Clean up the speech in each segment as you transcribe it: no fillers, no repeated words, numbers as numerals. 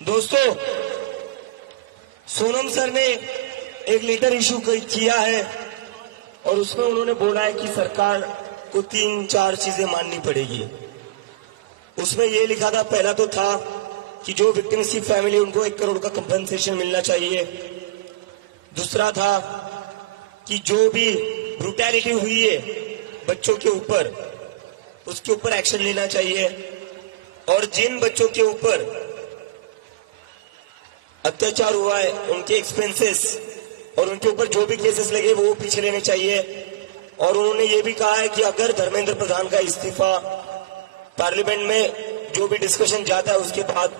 दोस्तों, सोनम सर ने एक लेटर इशू किया है और उसमें उन्होंने बोला है कि सरकार को 3-4 चीजें माननी पड़ेगी। उसमें ये लिखा था, पहला तो था कि जो विक्टिम्स की फैमिली उनको 1 करोड़ का कंपनसेशन मिलना चाहिए। दूसरा था कि जो भी ब्रूटैलिटी हुई है बच्चों के ऊपर, उसके ऊपर एक्शन लेना चाहिए और जिन बच्चों के ऊपर अत्याचार हुआ है उनके एक्सपेंसेस और उनके ऊपर जो भी केसेस लगे वो पीछे लेने चाहिए। और उन्होंने ये भी कहा है कि अगर धर्मेंद्र प्रधान का इस्तीफा पार्लियामेंट में जो भी डिस्कशन जाता है उसके बाद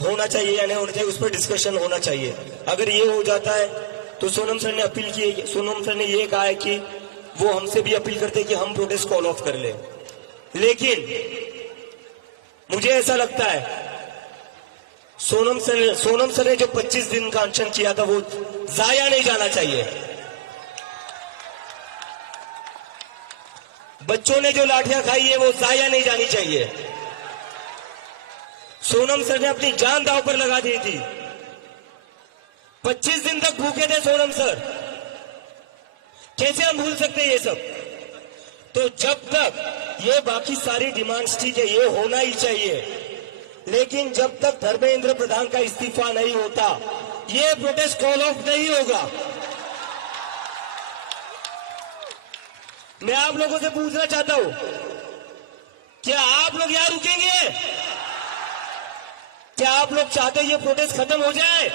होना चाहिए या नहीं होना चाहिए, उस पर डिस्कशन होना चाहिए। अगर ये हो जाता है तो सोनम सर ने अपील की, सोनम सर ने ये कहा है कि वो हमसे भी अपील करते हैं कि हम प्रोटेस्ट कॉल ऑफ कर ले। लेकिन मुझे ऐसा लगता है सोनम सर ने जो 25 दिन का अनशन किया था वो जाया नहीं जाना चाहिए। बच्चों ने जो लाठियां खाई है वो जाया नहीं जानी चाहिए। सोनम सर ने अपनी जान दांव पर लगा दी थी। 25 दिन तक भूखे थे सोनम सर, कैसे हम भूल सकते हैं ये सब। तो जब तक ये बाकी सारी डिमांड्स ठीक है, ये होना ही चाहिए, लेकिन जब तक धर्मेंद्र प्रधान का इस्तीफा नहीं होता ये प्रोटेस्ट कॉल ऑफ नहीं होगा। मैं आप लोगों से पूछना चाहता हूं, क्या आप लोग यहां रुकेंगे? क्या आप लोग चाहते हैं ये प्रोटेस्ट खत्म हो जाए?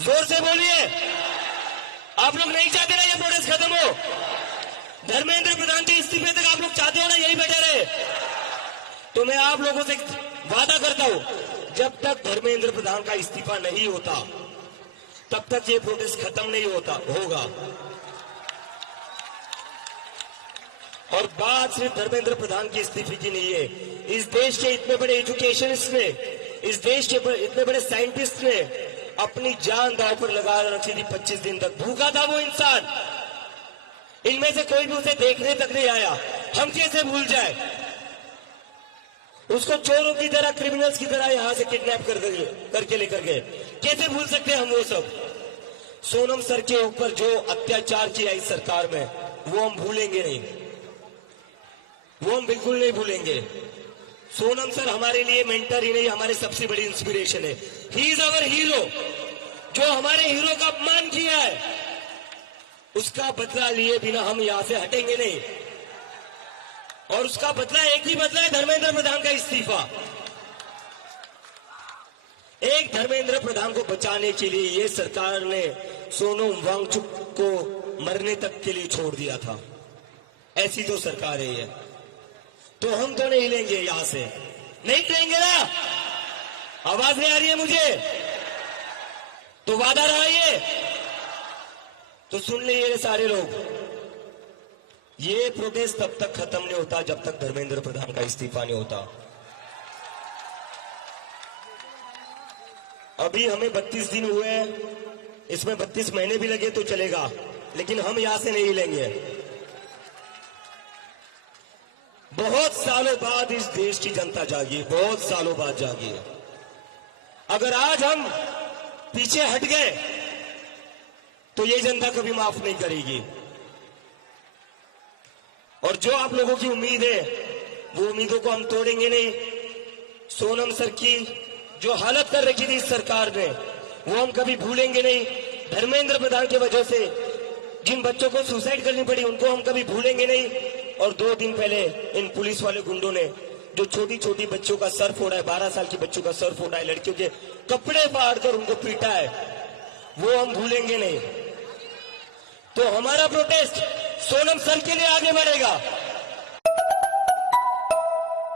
जोर से बोलिए। आप लोग नहीं चाहते ना ये प्रोटेस्ट खत्म हो? धर्मेंद्र प्रधान के इस्तीफे तक आप लोग चाहते हो ना यही बैठे रहे? तो मैं आप लोगों से वादा करता हूं, जब तक धर्मेंद्र प्रधान का इस्तीफा नहीं होता तब तक ये प्रोटेस्ट खत्म नहीं होगा। और बात सिर्फ धर्मेंद्र प्रधान के इस्तीफे की नहीं है। इस देश के इतने बड़े एजुकेशनिस्ट ने, इस देश के इतने बड़े साइंटिस्ट ने अपनी जान दांव पर लगा रखी थी। 25 दिन तक भूखा था वो इंसान। इनमें से कोई भी उसे देखने तक नहीं आया। हम कैसे भूल जाए उसको? चोरों की तरह, क्रिमिनल्स की तरह यहां से किडनैप करके लेकर गए। कैसे भूल सकते हम वो सब? सोनम सर के ऊपर जो अत्याचार किया इस सरकार में वो हम भूलेंगे नहीं, वो हम बिल्कुल नहीं भूलेंगे। सोनम सर हमारे लिए मेंटर ही नहीं, हमारे सबसे बड़ी इंस्पिरेशन है। He is our hero. जो हमारे हीरो का अपमान किया है उसका बदला लिए बिना हम यहां से हटेंगे नहीं। और उसका बदला एक ही बदला है, धर्मेंद्र प्रधान का इस्तीफा। एक धर्मेंद्र प्रधान को बचाने के लिए ये सरकार ने सोनम वांगचुक को मरने तक के लिए छोड़ दिया था। ऐसी तो सरकार है ये। तो हम तो नहीं लेंगे यहां से, नहीं लेंगे ना? आवाज नहीं आ रही है मुझे? तो वादा रहा ये तो सुन ले ये सारे लोग, ये प्रोटेस्ट तब तक खत्म नहीं होता जब तक धर्मेंद्र प्रधान का इस्तीफा नहीं होता। अभी हमें 32 दिन हुए हैं, इसमें 32 महीने भी लगे तो चलेगा, लेकिन हम यहां से नहीं लेंगे। बहुत सालों बाद इस देश की जनता जागी है, बहुत सालों बाद जागी है। अगर आज हम पीछे हट गए तो ये जनता कभी माफ नहीं करेगी। और जो आप लोगों की उम्मीद है वो उम्मीदों को हम तोड़ेंगे नहीं। सोनम सर की जो हालत कर रखी थी इस सरकार ने वो हम कभी भूलेंगे नहीं। धर्मेंद्र प्रधान की वजह से जिन बच्चों को सुसाइड करनी पड़ी उनको हम कभी भूलेंगे नहीं। और 2 दिन पहले इन पुलिस वाले गुंडों ने जो छोटी छोटी बच्चों का सर फोड़ा है, 12 साल की बच्चों का सर फोड़ा है, लड़कियों के कपड़े फाड़कर उनको पीटा है, वो हम भूलेंगे नहीं। तो हमारा प्रोटेस्ट सोनम सर के लिए आगे बढ़ेगा।